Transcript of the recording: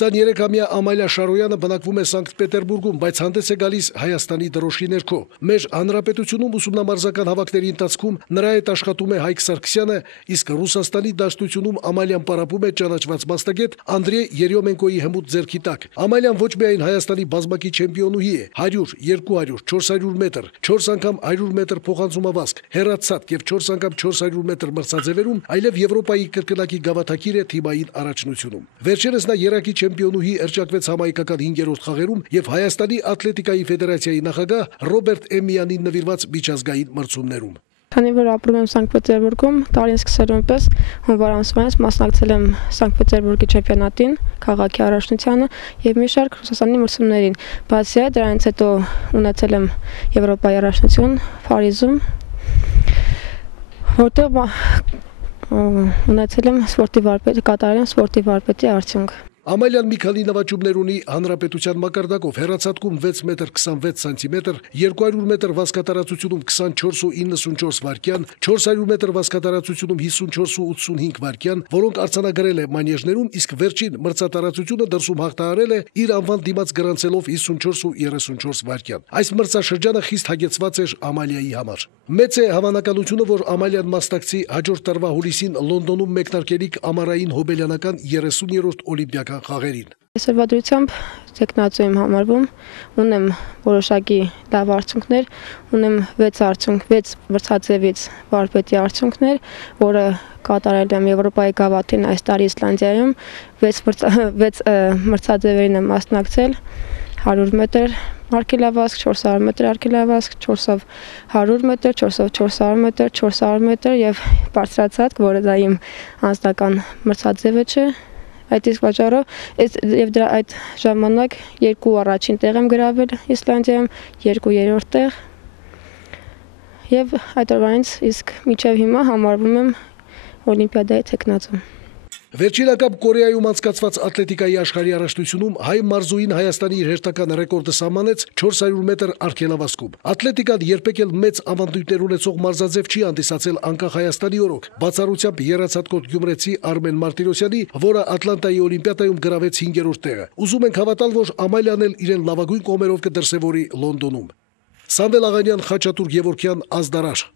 23-ամյա Ամալիա Շարոյանը բնակվում է Սանկտ Պետերբուրգում, բայց հանդես է գալիս Հայաստանի դրոշի ներքո։ Մեր հանրապետությունում ուսումնամարզական հավաքների ընթացքում նրա հետ աշխատում է Հայկ Սարգսյանը, իսկ Ռուսաստանի Դաշնությունում Ամալիան պարապում է ճանաչված մասնագետ Անդրեյ Երյոմենկոյի հմուտ ձեռքի տակ։ Ամալիան ոչ միայն Հայաստանի բազմակի չեմպիոնուհի է, 100, 200, 400 մետր, 4 անգամ 100 մետր փոխանցումավազք, հեռացած եւ 4 անգամ 400 մետր մրցաձևերում, այլև Եվրոպայի կրկնակի գավաթակիր է թիմային առաջնությունում։ Վերջերս նա երակի չեմպիոնուհի էրջակվեց համայնքական 5-րդ խաղերում եւ Հայաստանի ատլետիկայի ֆեդերացիայի նախագահ Ռոբերտ Էմյանին նվիրված միջազգային մրցումներում։ Քանի որ ապրում եմ Սանկտ Պետերբուրգում, տարին սկսելուն պես հունվար ամսվանից մասնակցել եմ Սանկտ Պետերբուրգի չեմպիոնատին, քաղաքի առաջնությանը եւ մի շարք Ռուսաստանի մրցումներին։ Բացի այդ, դրանից հետո ունեցել եմ Եվրոպայի առաջնություն Փարիզում, որտեղ ունեցել եմ կատարել եմ սպորտի վարպետի արդյունք։ Ամալիան մի քանի նվաճումներ ունի հանրապետության մակարդակով, հեռացածքում 6 մետր 26 սանտիմետր, 200 մետր վազքատարածությունում 24.94 վայրկյան, 400 մետր վազքատարածությունում 54.85 վայրկյան, որոնք արձանագրել է մանեժներում, իսկ վերջին մրցատարածությունը դրսում հաղթահարել է իր անվան դիմաց գրանցելով 54.34 վայրկյան։ Այս մրցաշրջանը խիստ հագեցված էր Ամալիայի համար։ Մեծ է հավանականությունը, որ Ամալիան մասնակցի հաջորդ տարվա հուլիսին Լոնդոնում մեկնարկելիք ամառային հոբելյանական 30-րդ օլիմպիական խաղերին։ Այսօրվա դրությամբ տեխնացու եմ համարվում, ունեմ որոշակի լավ արդյունքներ, ունեմ 6 մրցաձևից վարպետի արդյունքներ, որը կատարել եմ Եվրոպայի գավաթին այս տարի Իսլանդիայում, 6 մրցաձևերին եմ մասնակցել, 100 մետր արգելավազք, 400 մետր արգելավազք, 400 մետր, 400 մետր, 400 մետր եւ բարձրացած, որը դա իմ անձնական մրցաձևը չէ։ Այդ իսկ պատճառով եւ դրա այդ ժամանակ 2 առաջին տեղ եմ գրավել Իսլանդիայում, 2 երրորդ տեղ եւ այդ օրվանից իսկ մինչեւ հիմա համարվում եմ օլիմպիադայի տեխնացու։ Վերջին անգամ Կորեայում անցկացված ատլետիկայի աշխարհի առաջնությունում հայ մարզուհին Հայաստանի իր հերթական ռեկորդը սահմանեց 400 մետր արգելավազքում։ Ատլետիկան երբեք էլ մեծ ավանդույթներ ունեցող մարզաձև չի հանդիսացել անկախ Հայաստանի օրոք, բացառությամբ եռացատկոտ գյումրեցի Արմեն Մարտիրոսյանի, որը Ատլանտայի օլիմպիադայում գրավեց 5-րդ տեղը։ Ուզում ենք հավատալ, որ Ամալիան էլ իրեն լավագույն կոմերով կդրսևորի Լոնդոնում։ Սամվել Աղանյան, Խաչատուր Գևորգյան, Ազդարար։